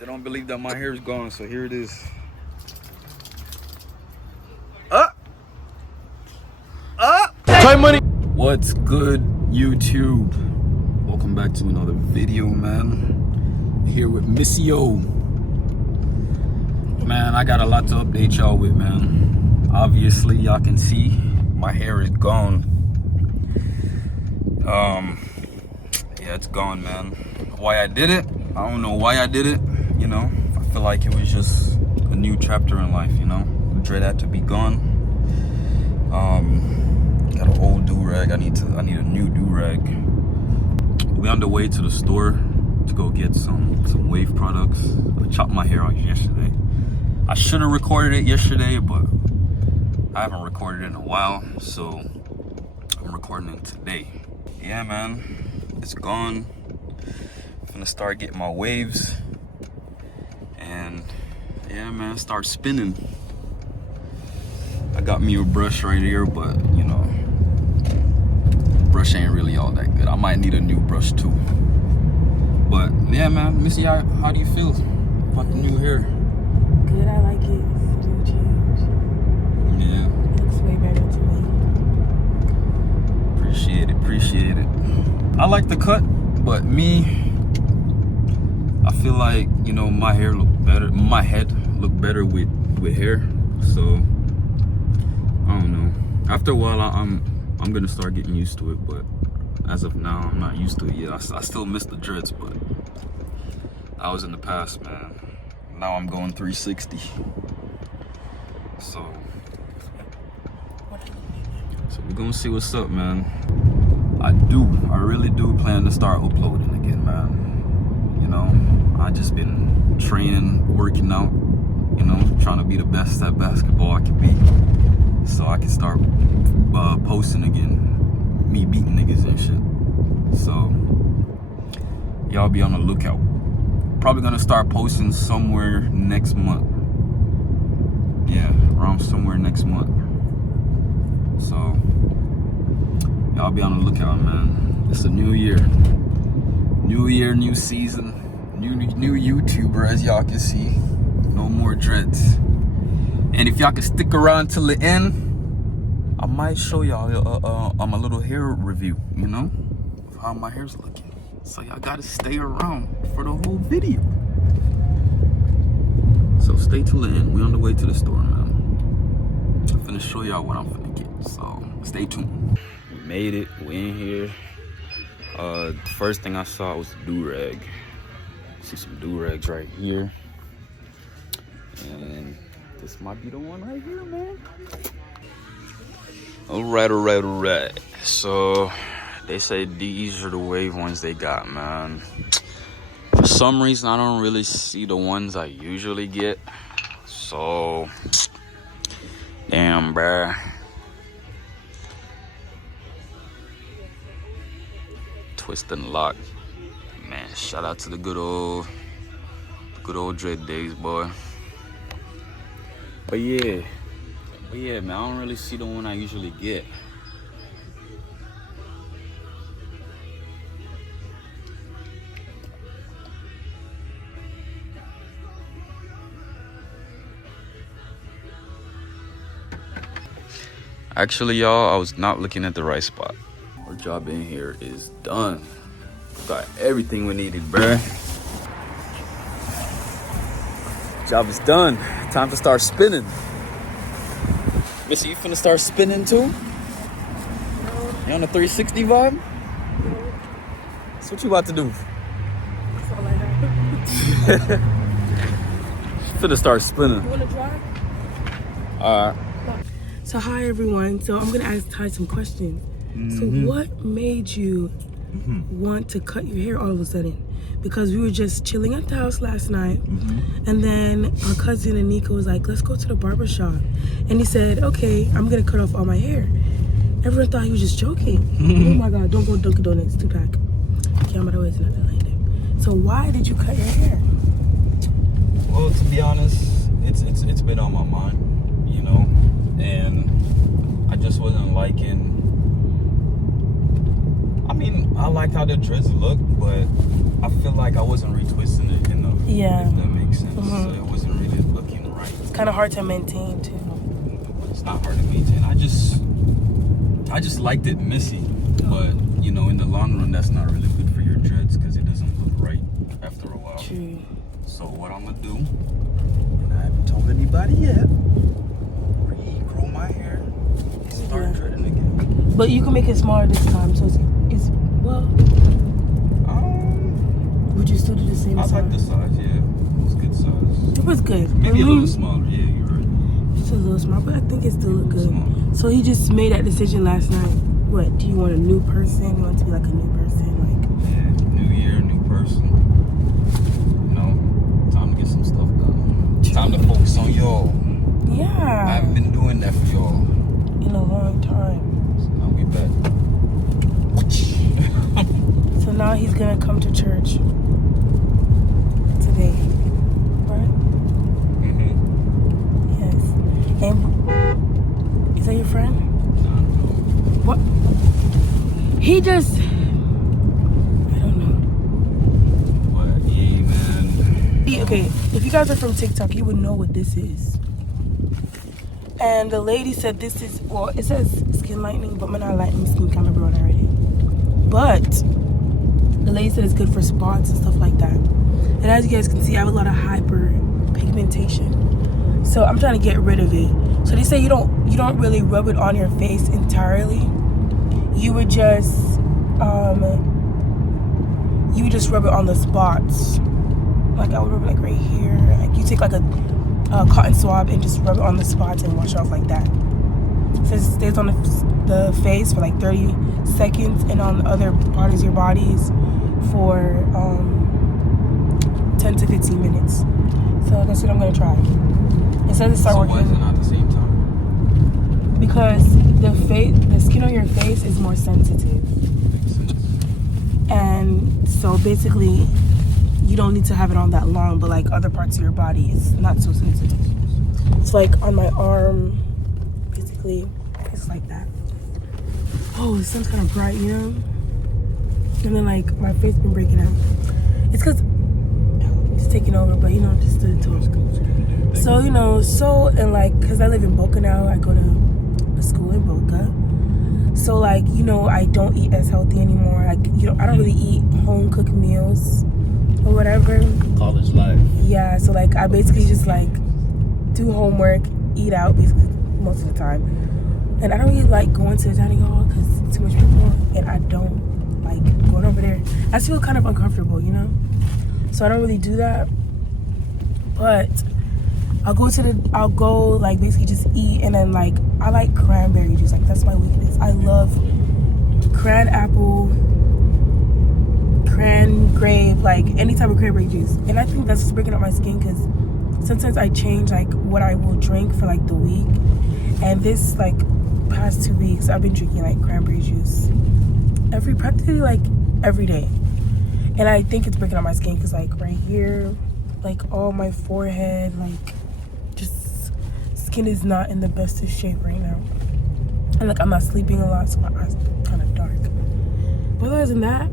They don't believe that my hair is gone, so here it is. Time money. What's good, YouTube? Welcome back to another video, man. Here with Missy O. Man, I got a lot to update y'all with, man. Obviously, y'all can see my hair is gone. Yeah, it's gone, man. Why I did it? I don't know why I did it. You know, I feel like it was just a new chapter in life. You know, the dread had to be gone. Got an old do-rag. I need a new do-rag. We on the way to the store to go get some wave products. I chopped my hair off yesterday. I should have recorded it yesterday, but I haven't recorded it in a while, so I'm recording it today. Yeah, man, it's gone. I'm gonna start getting my waves, and yeah, man, start spinning. I got me a brush right here, but you know, brush ain't really all that good. I might need a new brush too. But yeah, man, Missy, how do you feel about the new hair? Good, I like it. It's a new change. Yeah. It looks way better to me. Appreciate it. I like the cut, but me, I feel like, you know, my hair look better, my head look better with hair. So I don't know. After a while, I'm gonna start getting used to it, but as of now, I'm not used to it yet. I still miss the dreads, but that was in the past, man. Now I'm going 360. So we're gonna see what's up, man. I really do plan to start uploading again, man. You know, I just been training, working out, you know, trying to be the best at basketball I can be, so I can start posting again, me beating niggas and shit. So y'all be on the lookout. Probably gonna start posting somewhere next month. Yeah, around somewhere next month. So y'all be on the lookout, man. It's a new year. New year, new season, new YouTuber, as y'all can see. No more dreads. And if y'all can stick around till the end, I might show y'all a little hair review, you know, of how my hair's looking. So y'all gotta stay around for the whole video. So stay till the end. We on the way to the store, man. I'm finna show y'all what I'm finna get. So stay tuned. We made it. We in here. The first thing I saw was the do-rag. See some do-rags right here. And this might be the one right here, man. All right. So they say these are the wave ones they got, man. For some reason, I don't really see the ones I usually get. So, damn, bruh. Twist and lock. Man, shout out to the good old dread days, boy. But yeah, man, I don't really see the one I usually get. Actually, y'all, I was not looking at the right spot. Our job in here is done. Got everything we needed, bruh. Job is done. Time to start spinning. Missy, you finna start spinning too? You on the 360 vibe? So what you about to do? That's all I know. Finna start spinning. You wanna drive? Alright. So hi everyone. So I'm gonna ask Ty some questions. So what made you want to cut your hair all of a sudden? Because we were just chilling at the house last night, and then our cousin Anika was like, let's go to the barber shop. And he said, okay, I'm gonna cut off all my hair. Everyone thought he was just joking. Oh my God, don't go Dunkin' Donuts, 2-pack. Camera is nothing like that. So why did you cut your hair? Well, to be honest, it's been on my mind, you know, and I just wasn't liking. I mean, I like how the dreads look, but I feel like I wasn't retwisting it enough. Yeah. If that makes sense. So it wasn't really looking right. It's kind of hard to maintain too. It's not hard to maintain. I just liked it messy, but you know, in the long run, that's not really good for your dreads because it doesn't look right after a while. True. So what I'm gonna do, and I haven't told anybody yet, regrow my hair, and start dreading again. But you can make it smaller this time, so it's well. Would you still do the same size? I like the size, yeah. It was good size. It was good. Maybe a little smaller, yeah, you're right. Just a little small, but I think it still looked good. Smaller. So he just made that decision last night. What, do you want a new person? You want to be like a new person? Yeah, new year, new person. You know, time to get some stuff done. Time to focus on y'all. Yeah. I haven't been doing that for y'all in a long time. So now we back. So now he's gonna come to church today, right? Yes. And is that your friend? What? He just, I don't know. What? Yeah, man. Okay, if you guys are from TikTok, you would know what this is. And the lady said this is, well, it says skin lightening, but not lightening skin, kind of ruined already. But the lady said it's good for spots and stuff like that. And as you guys can see, I have a lot of hyperpigmentation, so I'm trying to get rid of it. So they say you don't really rub it on your face entirely. You would just rub it on the spots. Like I would rub it like right here. Like you take like a cotton swab and just rub it on the spots and wash it off like that. So it stays on the face for like 30 seconds and on other parts of your bodies for 10 to 15 minutes. So that's what I'm gonna try. It says it start working. Why is it not at the same time? Because the skin on your face is more sensitive. Makes sense. And so basically you don't need to have it on that long, but like other parts of your body is not so sensitive. It's like on my arm, basically it's like that. Oh, the sun's kind of bright, you know? And then like my face been breaking out. It's because it's taking over, but you know, just to talk. So, you know, and like, because I live in Boca now, I go to a school in Boca. So like, you know, I don't eat as healthy anymore. Like, you know, I don't really eat home cooked meals or whatever. College life. Yeah, so like I basically just like do homework, eat out basically most of the time. And I don't really like going to the dining hall because it's too much people, and I don't like going over there. I just feel kind of uncomfortable, you know? So I don't really do that. But I'll go like basically just eat, and then like I like cranberry juice. Like that's my weakness. I love cran apple, cran grape, like any type of cranberry juice. And I think that's just breaking up my skin because sometimes I change like what I will drink for like the week. And this like past 2 weeks I've been drinking like cranberry juice practically like every day. And I think it's breaking up my skin because like right here, like all my forehead, like just skin is not in the best of shape right now. And like I'm not sleeping a lot, so my eyes are kind of dark. But other than that,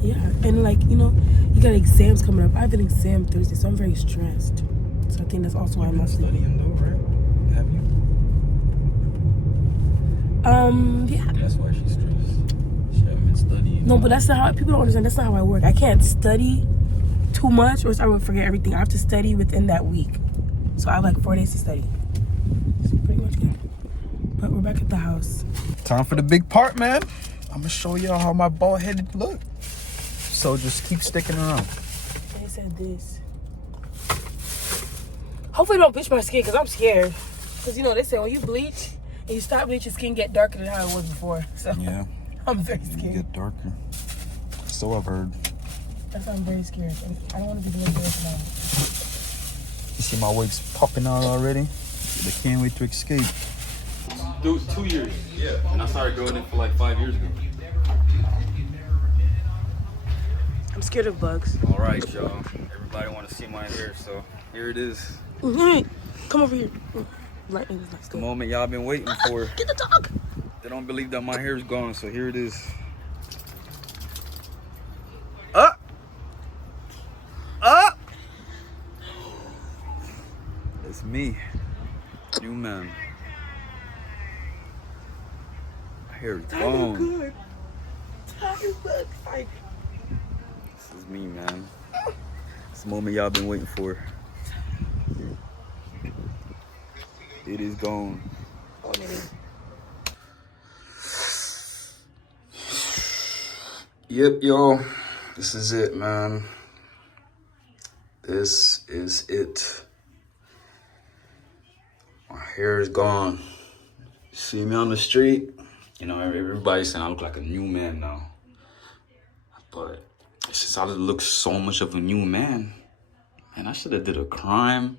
yeah. And like, you know, you got exams coming up. I have an exam Thursday, so I'm very stressed. So I think that's also why I'm not sleeping. Studying though, right? Have you? Yeah. That's why she's stressed. She haven't been studying. No, but that's not how, people don't understand, that's not how I work. I can't study too much or else I would forget everything. I have to study within that week. So I have like 4 days to study. So pretty much good. But we're back at the house. Time for the big part, man. I'm gonna show y'all how my bald headed look. So just keep sticking around. They said this. Hopefully don't bleach my skin because I'm scared. Because you know, they say when you bleach and you stop bleaching, skin get darker than how it was before. So Yeah. I'm very You scared. get darker. So I've heard. That's why I'm very scared. And I don't want to be doing this now. You see my wigs popping out already? They can't wait to escape. Dude, 2 years. Yeah. And I started growing it for like 5 years ago. I'm scared of bugs. All right, y'all. Everybody want to see my hair, so here it is. Come over here. Lightning is The moment y'all been waiting for. Get the dog. They don't believe that my hair is gone, so here it is. Up! Up! It's me, new man. My hair is gone. Good. Time looks like. This is me, man. It's the moment y'all been waiting for. It is gone. Oh, nigga. Yep, yo. This is it, man. This is it. My hair is gone. See me on the street, you know, everybody's saying I look like a new man now. But it's just I look so much of a new man. Man, I should have did a crime,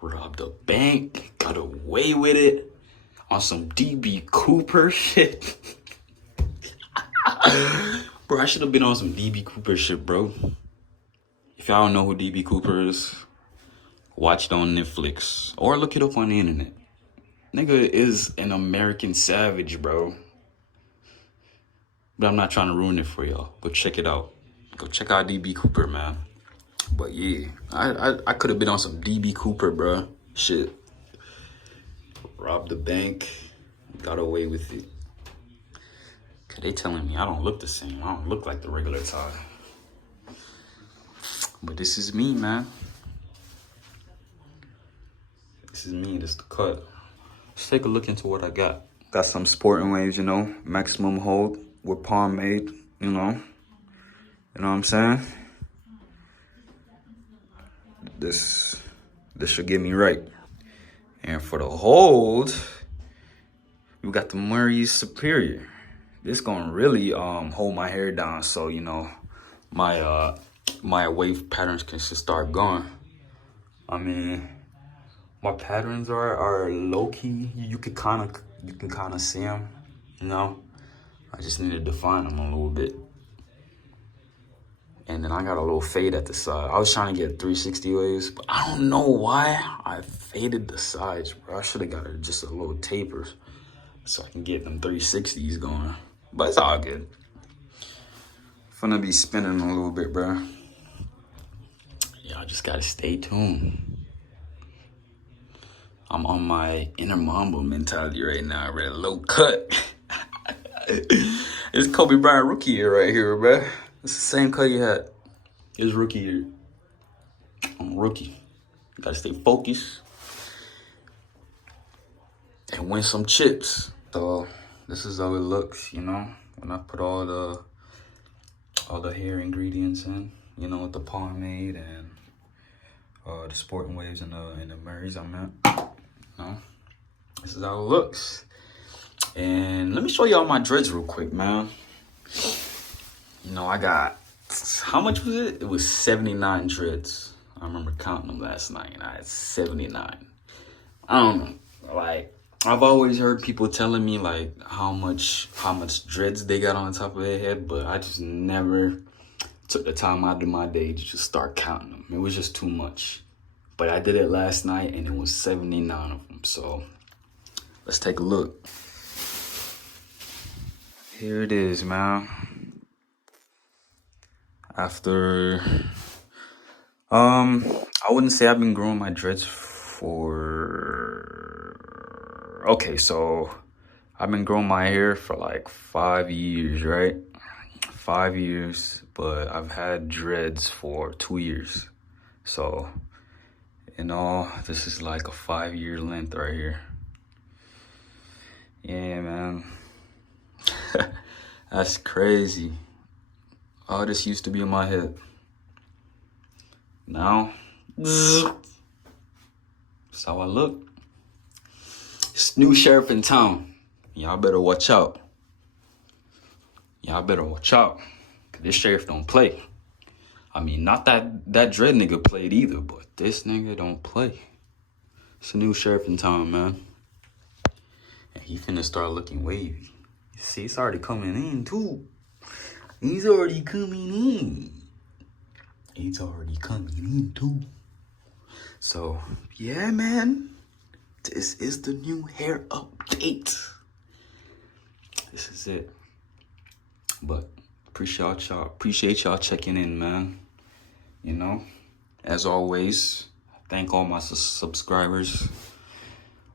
robbed a bank, got away with it on some DB Cooper shit. Bro, I should have been on some DB Cooper shit, bro. If y'all don't know who DB Cooper is, watch it on Netflix or look it up on the internet. Nigga is an American savage, bro. But I'm not trying to ruin it for y'all. Go check it out. Go check out DB Cooper, man. But yeah, I could have been on some DB Cooper, bro. Shit. Robbed the bank, got away with it. Cause they telling me I don't look the same. I don't look like the regular Ty. But this is me, man. This is me, this is the cut. Let's take a look into what I got. Got some sporting waves, you know, maximum hold with pomade, you know. You know what I'm saying? This should get me right. And for the hold, we got the Murray's Superior. This gonna really hold my hair down, so you know my my wave patterns can just start going. I mean, my patterns are low key. You can kind of see them, you know. I just need to define them a little bit. And then I got a little fade at the side. I was trying to get 360 waves, but I don't know why I faded the sides, bro. I should have got just a little taper so I can get them 360s going. But it's all good. Finna be spinning a little bit, bro. Y'all just gotta stay tuned. I'm on my inner Mamba mentality right now, bro. Low cut. It's Kobe Bryant rookie year right here, bro. It's the same cut you had. It's rookie year. I'm a rookie. Gotta stay focused and win some chips. So this is how it looks, you know, when I put all the hair ingredients in, you know, with the pomade and the sporting waves and the Murrays I'm at. You know, this is how it looks. And let me show y'all my dreads real quick, man. You know, I got, how much was it? It was 79 dreads. I remember counting them last night, and I had 79. I don't know, like, I've always heard people telling me, like, how much dreads they got on the top of their head, but I just never took the time out of my day to just start counting them. It was just too much. But I did it last night, and it was 79 of them, so let's take a look. Here it is, man. After, I wouldn't say I've been growing my dreads for, okay, so I've been growing my hair for like 5 years, right? 5 years, but I've had dreads for 2 years. So, in all, this is like a 5-year length right here. Yeah, man. That's crazy. All this used to be in my head. Now, that's how I look. It's new sheriff in town. Y'all better watch out. Y'all better watch out. Cause this sheriff don't play. I mean, not that dread nigga played either, but this nigga don't play. It's a new sheriff in town, man. And he finna start looking wavy. See, it's already coming in, too. He's already coming in. He's already coming in, too. So, yeah, man. This is the new hair update. This is it. But appreciate y'all checking in, man. You know, as always, thank all my subscribers,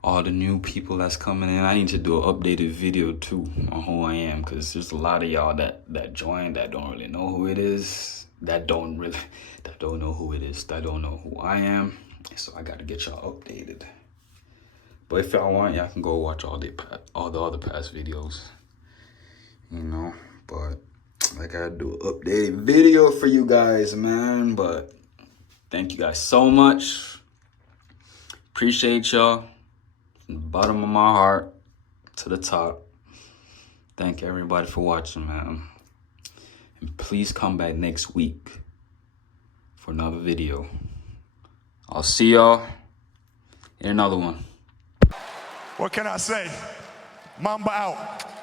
all the new people that's coming in. I need to do an updated video too on who I am, because there's a lot of y'all that joined that don't really know who it is, that don't know who it is, that don't know who I am. So I gotta get y'all updated. But if y'all want, y'all can go watch all the other past videos, you know. But I gotta do an updated video for you guys, man. But thank you guys so much. Appreciate y'all from the bottom of my heart to the top. Thank everybody for watching, man. And please come back next week for another video. I'll see y'all in another one. What can I say? Mamba out.